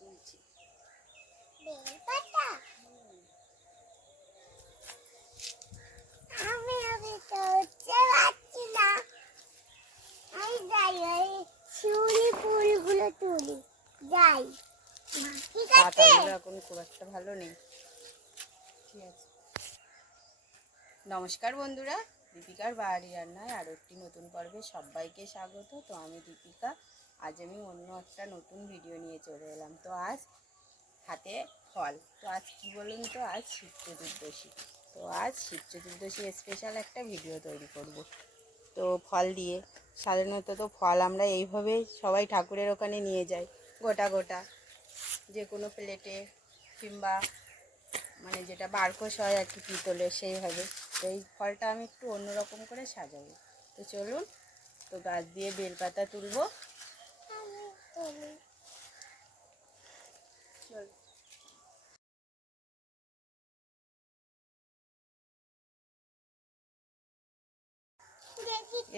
তুলছি। পাতাগুলো এখন খুব একটা ভালো নেই। ঠিক আছে। নমস্কার বন্ধুরা, দীপিকার বাড়ি রান্নায় আরও একটি নতুন পর্বে সবাইকে স্বাগত। তো আমি দীপিকা, আজ আমি অন্য একটা নতুন ভিডিও নিয়ে চলে এলাম। তো আজ হাতে ফল। তো আজ কী বলুন তো, আজ শিব চতুর্দশী। তো আজ শিব চতুর্দশী স্পেশাল একটা ভিডিও তৈরি করব। তো ফল দিয়ে সাধারণত তো ফল আমরা এইভাবে সবাই ঠাকুরের ওখানে নিয়ে যাই, গোটা গোটা যে কোনো প্লেটে, কিংবা মানে যেটা বারকোশ হয় আর কি পিতলের, সেইভাবে। তো এই ফলটা আমি একটু অন্যরকম করে সাজাবো। তো চলুন, তো গাছ দিয়ে বেলপাতা তুলবো। চল,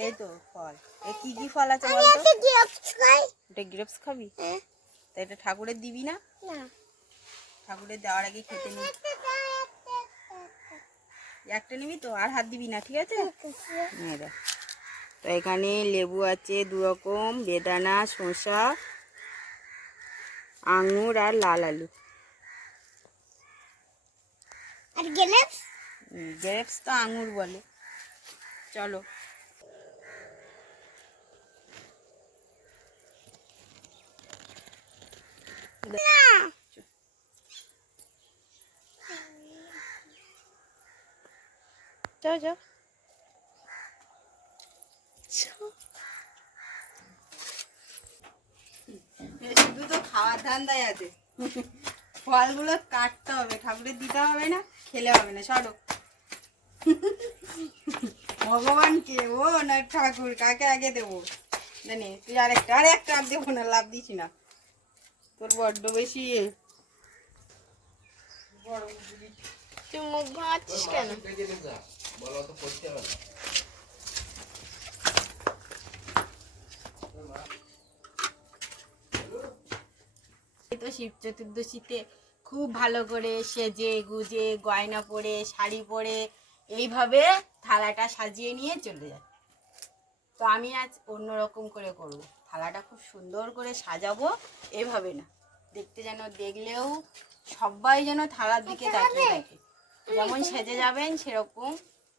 এই তো ফল। এ কি কি ফল আছে বলতো? এটা গ্রেপস খাবি? তা এটা ঠাকুরের দিবি না? ঠাকুরের দেওয়ার আগে খেতে নিবি। একটা নিবি তো, আর হাত দিবি না, ঠিক আছে? দেখ, তো এখানে লেবু আছে 2 রকম, বেদানা, শসা, আঙুর আর লাল আলু। আর গ্রেপস? গ্রেপস তো আঙুর বলে। চলো, যাও যাও। শুধু তো খাওয়ার ধান্দায় আছে। ফলগুলো কাটতে হবে, ঠাকুরের দিতে হবে না, খেলে হবে না। সরো। ভগবানকে ও না ঠাকুর, কাকে আগে দেবো জানি? তুই আরেকটা আর দেবো না, লাভ দিস না। তোর বড্ড বেশি তুই মুখ ভাঙাচ্ছিস কেন? তো শিব চতুর্দশীতে খুব ভালো করে সেজে গুজে গয়না পরে শাড়ি পরে এইভাবে থালাটা সাজিয়ে নিয়ে চলে যায়। তো আমি আজ অন্যরকম করে করব। থালাটা খুব সুন্দর করে সাজাবো, এভাবে না, দেখতে যেন, দেখলেও সবাই যেন থালার দিকে তাকিয়ে থাকে। যেমন সেজে যাবেন সেরকম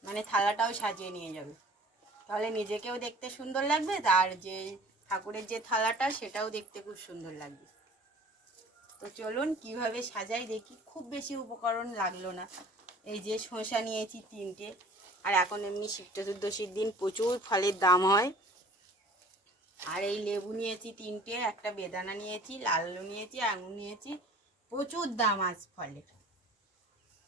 মানে থালাটাও সাজিয়ে নিয়ে যাবে, তাহলে নিজেকেও দেখতে সুন্দর লাগবে, আর যে ঠাকুরের যে থালাটা সেটাও দেখতে খুব সুন্দর লাগবে। তো চলুন কিভাবে সাজাই দেখি। খুব বেশি উপকরণ লাগলো না। এই যে শসা নিয়েছি 3টে, আর এখন এমনি শিব চতুর্দশীর দিন প্রচুর ফলের দাম হয়। আর এই লেবু নিয়েছি 3টে, একটা বেদানা নিয়েছি, লাল আলু নিয়েছি, আঙুর নিয়েছি। প্রচুর দাম আজ ফলের।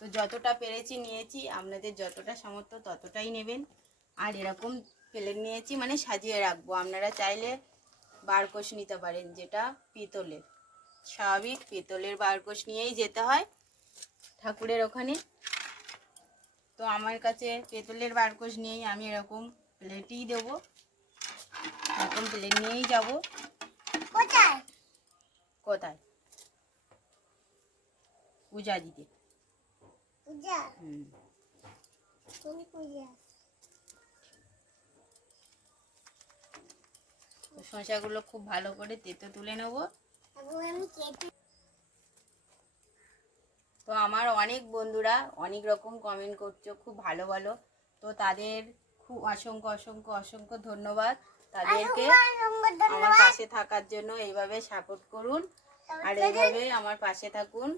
তো যতটা পেরেছি নিয়েছি, আপনাদের যতটা সামর্থ্য ততটাই নেবেন। আর এরকম প্লেট নিয়েছি, মানে সাজিয়ে রাখবো। আপনারা চাইলে বারকোশ নিতে পারেন, যেটা পিতলের, স্বাভাবিক পিতলের বারকোশ নিয়েই যেতে হয় ঠাকুরের ওখানে। তো আমার কাছে পিতলের বারকোশ নিয়েই আমি এরকম প্লেটই দেবো, এরকম প্লেট নিয়েই যাবো। কোথায় কোথায়? পূজা দিতে। পূজা? শসাগুলো খুব ভালো করে তেতো তুলে নেব। তো আমার অনেক বন্ধুরা অনেক রকম কমেন্ট করছো, খুব ভালো ভালো। তো তাদের খুব অসংখ্য অসংখ্য অসংখ্য ধন্যবাদ। তাদেরকে আমার পাশে থাকার জন্য এইভাবে সাপোর্ট করুন, আর এইভাবে আমার পাশে থাকুন।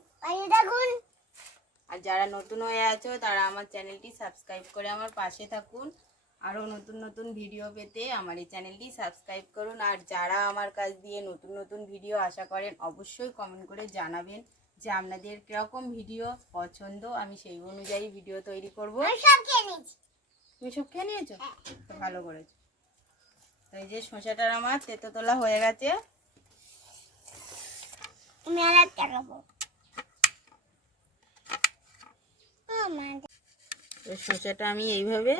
আর যারা নতুন হয়ে আছো তারা আমার চ্যানেলটি সাবস্ক্রাইব করে আমার পাশে থাকুন। আরও নতুন নতুন ভিডিও পেতে আমার এই চ্যানেলটি সাবস্ক্রাইব করুন। আর যারা আমার কাছ দিয়ে নতুন নতুন ভিডিও আশা করেন, অবশ্যই কমেন্ট করে জানাবেন যে আপনাদের কীরকম ভিডিও পছন্দ, আমি সেই অনুযায়ী ভিডিও তৈরি করবো। তুমি সব খেয়ে নিয়েছো? তো ভালো করেছো। তো এই যে শসাটার আমার তেতো তোলা হয়ে গেছে। শসাটা আমি এইভাবে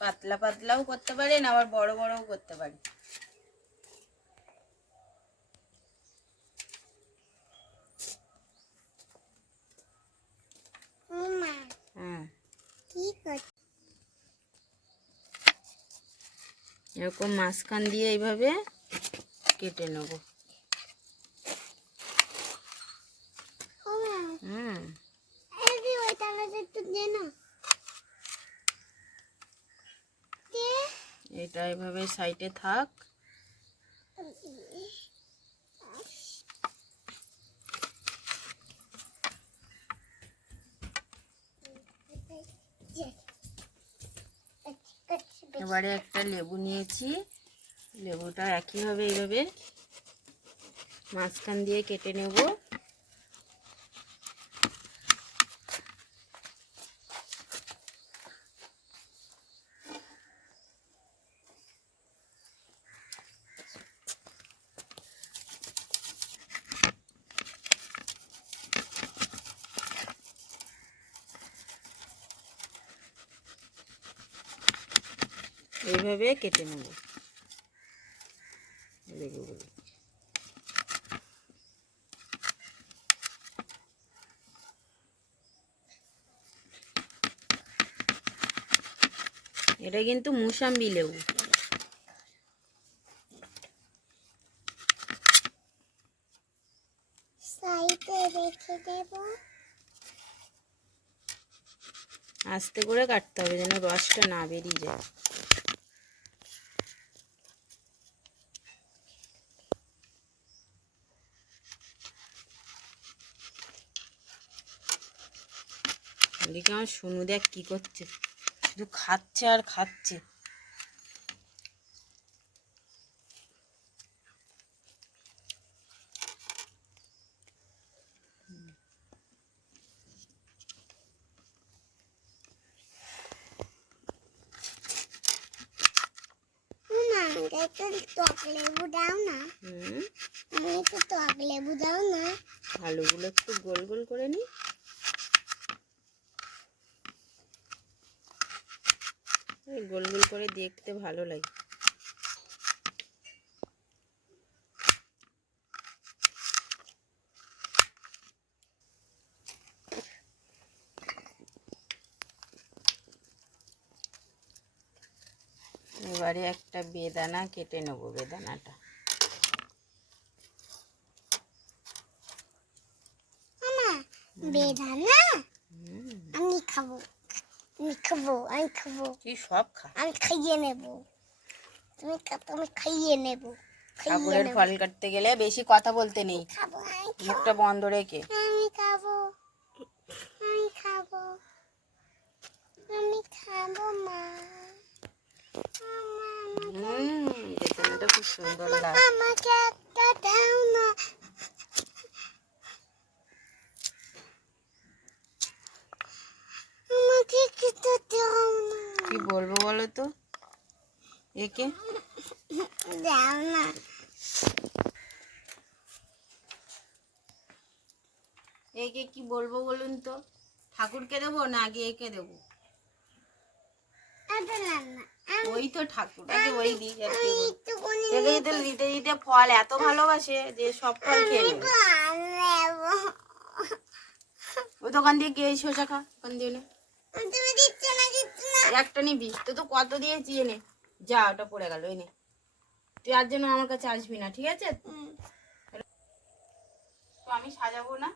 পাতলা পাতলাও করতে পারেন, আবার বড় বড়ও করতে পারি। এরকম মাঝখান দিয়ে এইভাবে কেটে নেব। এটা এইভাবে সাইডে থাক। এবারে একটা লেবু নিয়েছি, লেবুটা একইভাবে এইভাবে মাঝখান দিয়ে কেটে নেব। এইভাবে কেটে নেব লেবুগুলো। এটা কিন্তু মুসাম্বি লেবু। সাইডে রেখে দেব। আস্তে করে কাটতে হবে যেন রসটা না বেরিয়ে যায়। এদিকে আমার সোনু দেখ কি করছে, শুধু খাচ্ছে আর খাচ্ছে। টক লেবু দাও না। একটু টক লেবু দাও না। আলুগুলো একটু গোল গোল করে নি। গোল গোল করে দেখতে ভালো লাগে। এবারে একটা বেদানা কেটে নেব। বেদানাটা বেদানা আমি খাবো, আমি খাবো, আমি খাবো। তুই সব খা, আমি খাইয়ে নেব। তুমি খাইয়ে নেব। ঠাকুরের ফল কাটতে গেলে বেশি কথা বলতে নেই, মুখটা বন্ধ রেখে। আমি খাবো, আমি খাবো, আমি খাবো মা। বেদানাটা খুব সুন্দর লাগে। আমাকে একটা দাও না। আমাকে কিছু দাও না। কি বলবো বলো তো একে? দাও না। একে কি বলবো বলুন তো? ঠাকুরকে দেবো না আগে একে দেবো? ওই তো ঠাকুর আগে ওই দিই। দিতে দিতে দিতে ফল এত ভালোবাসে যে সব ফল খেয়ে নেবে। ওই দোকান দিয়ে গিয়ে শসা খা, দোকান দিয়ে নে। একটা নিবি তো, তো কত দিয়েছি এনে। যা, ওটা পড়ে গেল, এনে। তুই আর জন্য আমার কাছে আসবি না, ঠিক আছে? তো আমি সাজাবো না।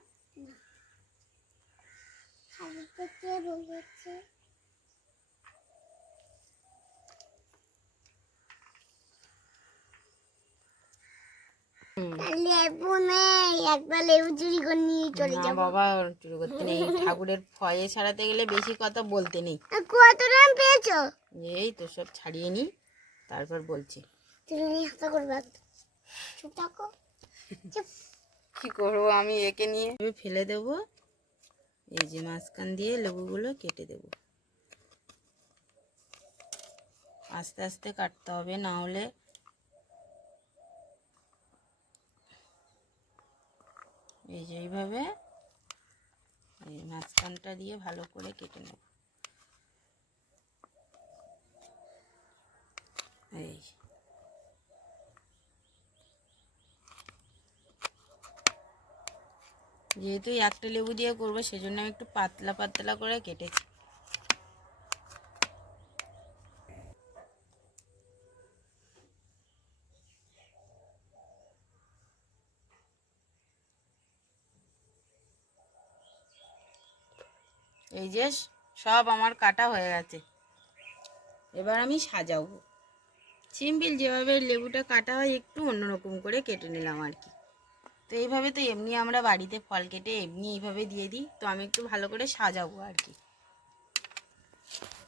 লেবু নেই, একবার লেবু চুরি করে নিয়ে চলে না যাবো। বাবা, চুরি করতে নেই। ঠাকুরের ফয়ে ছাড়াতে গেলে বেশি কথা বলতে নেই। কত দাম পেয়েছো? এই তো সব ছাড়িয়ে নি, তারপর বলছি। তুমি হাসা করবে, চুপ থাকো। কি করবো আমি একে নিয়ে? ফেলে দেবো। এই যে মাঝখান দিয়ে লেবুগুলো কেটে দেব। আস্তে আস্তে কাটতে হবে, না হলে এই যে এইভাবে এই মাঝখানটা দিয়ে ভালো করে কেটে নেব। এই যেহেতু একটা লেবু দিয়ে করবো সেজন্য আমি একটু পাতলা পাতলা করে কেটেছি। এই যে সব আমার কাটা হয়ে গেছে, এবার আমি সাজাবো। সিম্পল যেভাবে লেবুটা কাটা হয় একটু অন্যরকম করে কেটে নিলাম আর কি। তো এইভাবে তো এমনি আমরা বাড়িতে ফল কেটে এমনি এইভাবে দিয়ে দিই, তো আমি একটু ভালো করে সাজাবো আর কি।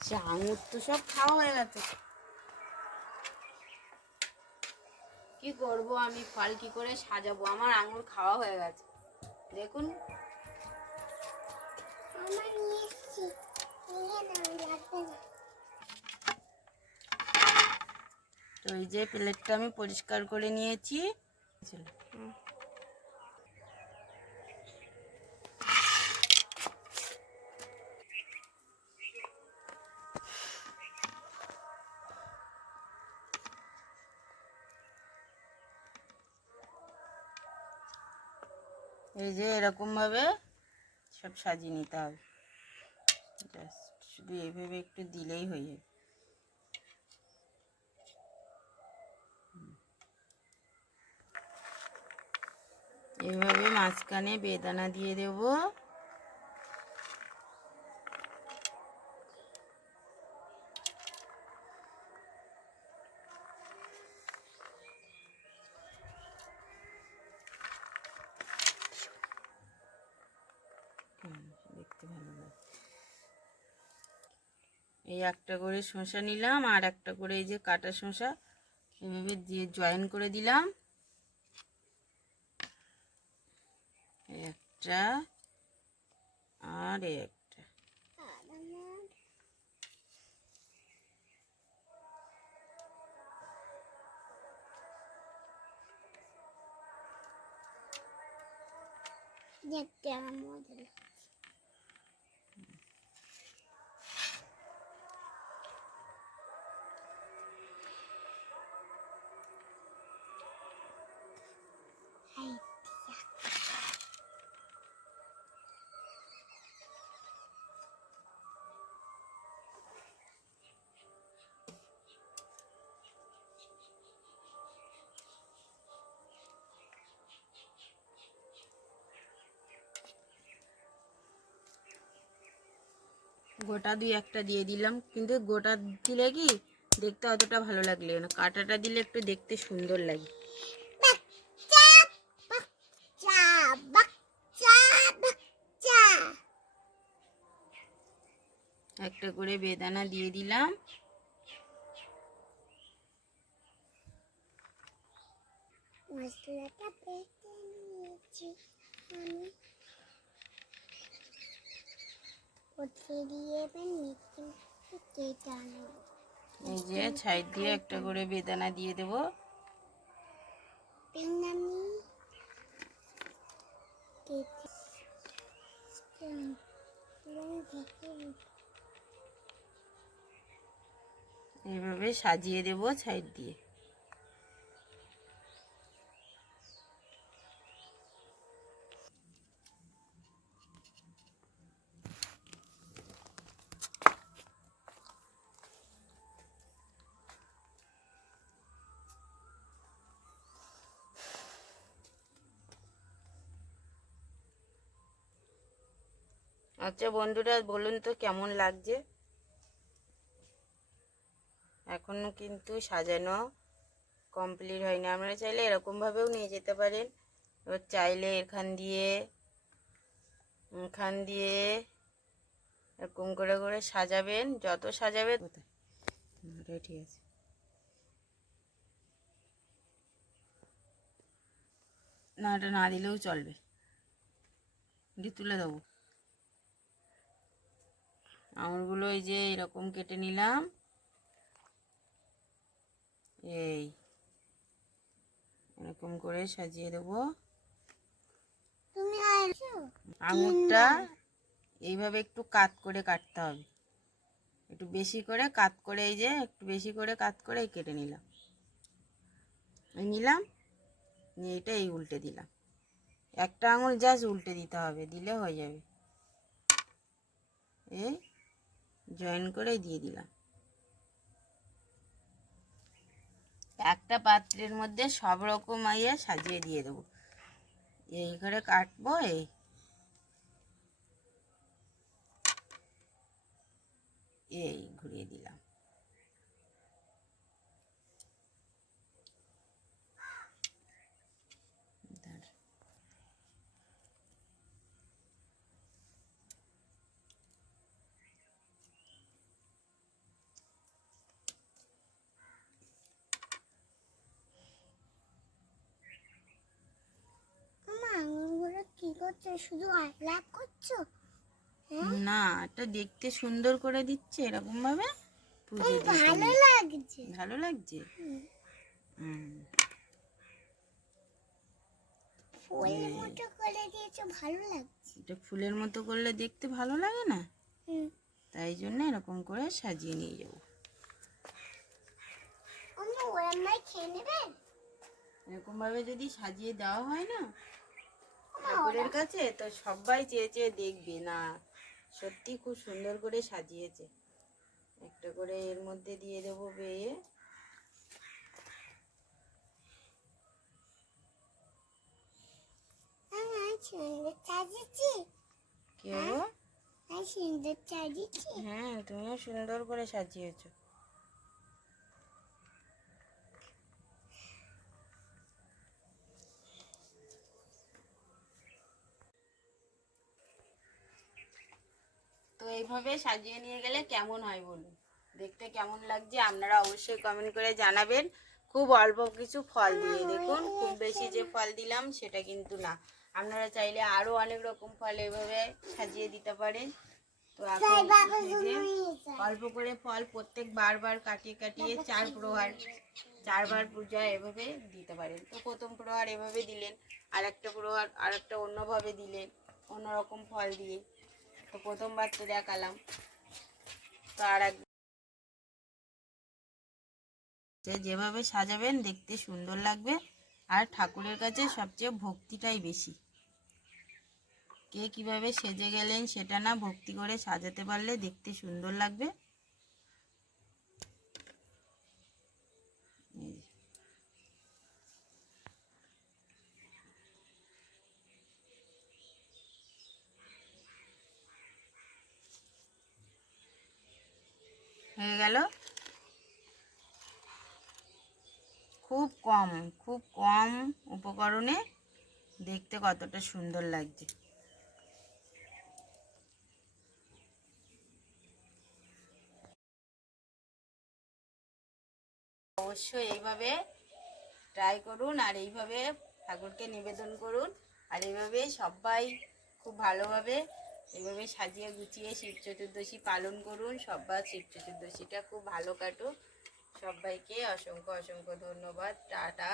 সে আঙুর তো সব খাওয়া হয়ে গেছে, কি করব আমি, ফল কি করে সাজাবো, আমার আঙুর খাওয়া হয়ে গেছে দেখুন। তো এই যে প্লেটটা আমি পরিষ্কার করে নিয়েছি। এই যে এরকম ভাবে সব সাজিয়ে নিতে হবে, জাস্ট শুধু এইভাবে একটু দিলেই হয়ে যাবে। এইভাবে মাঝখানে বেদানা দিয়ে দেব। দেখতে ভালো লাগে। এই একটা করে শসা নিলাম আর একটা করে এই যে কাটা শসা এভাবে দিয়ে জয়েন করে দিলাম। একটা আর একটা, দেখতে আমার মজা লাগে। গোটা দুই একটা দিয়ে দিলাম, কিন্তু গোটা দিলে কি দেখতে অতটা ভালো লাগলে না, কাটাটা দিলে একটু দেখতে সুন্দর লাগে। একটা করে বেদানা দিয়ে দিলাম। মশলাটা বেটে নিয়েছি আমি, ওতে দিয়ে এবার মিক্সি কেটে আনবো। এই যে সাইড দিয়ে একটা করে বেদানা দিয়ে দেব। আমি কেটে এইভাবে সাজিয়ে দেব সাইড দিয়ে। আচ্ছা বন্ধুরা, বলুন তো কেমন লাগছে। এখনো কিন্তু সাজানো কমপ্লিট হয়নি, আপনারা চাইলে এরকমভাবেও নিয়ে যেতে পারেন। এবার চাইলে এখান দিয়ে এরকম করে করে সাজাবেন, যত সাজাবেন। ঠিক আছে, না এটা না দিলেও চলবে, দিয়ে তুলে দেবো। আঙুরগুলো এই যে এরকম কেটে নিলাম, এই এরকম করে সাজিয়ে দেবো। তুমি আঙুরটা এইভাবে একটু কাত করে কাটতে হবে, একটু বেশি করে কাত করে, এই যে একটু বেশি করে কাত করে কেটে নিলাম। নিয়ে এটা এই উল্টে দিলাম, একটা আঙুল জাস্ট উল্টে দিতে হবে, দিলে হয়ে যাবে। এই জয়েন করে দিয়ে দিলাম। একটা পাত্রের মধ্যে সব রকম সাজিয়ে দিয়ে দেবো। এই করে কাটবো, এই এই ঘুরিয়ে দিলাম। দাঁড়া। মামা আঙুরগুলো কি করছো? শুধু আলাপ করছো? না, এটা দেখতে সুন্দর করে দিচ্ছে এরকম ভাবে পুজো দিতে ভালো নেই। লাগছে। ভালো লাগছে। হুম। ফুলের মতো করে দিয়েছো, ভালো লাগছে। এটা ফুলের মতো করলে দেখতে ভালো লাগে না, তাই জন্য এরকম করে সাজিয়ে নিয়ে যাবো। আমরা ওরাম্মাই খেয়ে নেবেন। এরকম ভাবে যদি সাজিয়ে দেওয়া হয় না ঠাকুরের কাছে, তো সবাই চেয়ে চেয়ে দেখবে না, সত্যি খুব সুন্দর করে সাজিয়েছে। একটা করে এর মধ্যে দিয়ে দেবো বেয়ে। আমি সুন্দর সাজিয়েছি। কেউ? আমি সুন্দর সাজিয়েছি। হ্যাঁ, তুমিও সুন্দর করে সাজিয়েছো। তো এইভাবে সাজিয়ে নিয়ে গেলে কেমন হয় বলুন? দেখতে কেমন লাগছে আপনারা অবশ্যই কমেন্ট করে জানাবেন। খুব অল্প কিছু ফল দিয়ে, দেখুন খুব বেশি যে ফল দিলাম সেটা কিন্তু না। আপনারা চাইলে আরো অনেক রকম ফল এভাবে সাজিয়ে দিতে পারেন। তো এখন এই যে অল্প করে ফল প্রত্যেক বারবার কাটিয়ে কাটিয়ে 4 প্রহার 4 বার পূজা এভাবে দিতে পারেন। তো প্রথম প্রহার এভাবে দিলেন, আর একটা প্রহার আর একটা অন্যভাবে দিলেন, অন্যরকম ফল দিয়ে। তো প্রথমবার তো দেখালাম, তো আর এক যেভাবে সাজাবেন দেখতে সুন্দর লাগবে। আর ঠাকুরের কাছে সবচেয়ে ভক্তিটাই বেশি। কে কিভাবে সেজে গেলেন সেটা না, ভক্তি করে সাজাতে পারলে দেখতে সুন্দর লাগবে। এই যে। হয়ে গেল। খুব কম উপকরণে দেখতে কতটা সুন্দর লাগছে। অবশ্যই এইভাবে ট্রাই করুন, আর এইভাবে ঠাকুরকে নিবেদন করুন। আর এইভাবে সবাই খুব ভালোভাবে এইভাবে সাজিয়ে গুছিয়ে শিব চতুর্দশী পালন করুন। সবার শিব চতুর্দশীটা খুব ভালো কাটুক। সবাইকে অসংখ্য অসংখ্য ধন্যবাদ। টাটা।